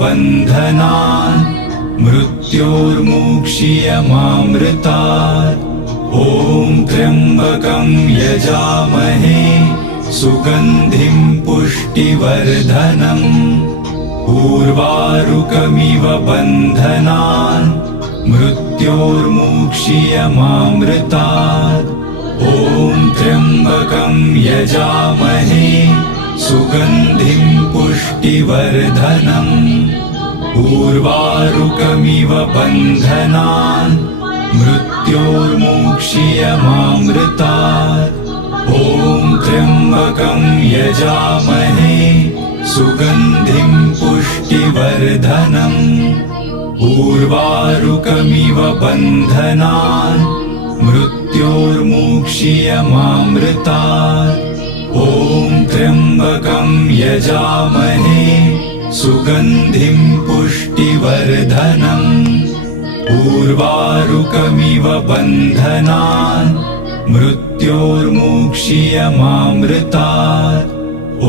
बन्धनान् मृत्योर्मुक्षीयमामृतात्। ॐ त्र्यम्बकं यजामहे सुगन्धिं पुष्टिवर्धनम्। उर्वारुकमिव बन्धनान् मृत्योर्मुक्षीयमामृतात्। ॐ त्र्यम्बकं यजामहे सुगन्धिं पुष्टिवर्धनम्। उर्वारुकमिव बन्धनान् मृत्योर्मुक्षीयमामृतात्। ॐ त्र्यम्बकं यजामहे सुगन्धिं पुष्टिवर्धनम्। उर्वारुकमिव बन्धनान् मृत्योर्मुक्षीयमामृतात्। ॐ त्र्यम्बकं यजामहे सुगन्धिं पुष्टिवर्धनम्। उर्वारुकमिव बन्धनान् मृत्योर्मुक्षीयमामृतात्। ॐ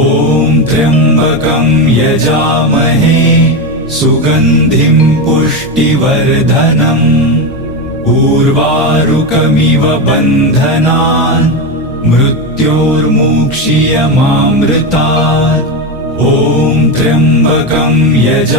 त्र्यम्बकं यजामहे सुगन्धिं पुष्टिवर्धनम्। उर्वारुकमिव बन्धनान् मृत्योर्मुक्षीयमामृतात्। ॐ त्र्यम्बकं यजामहे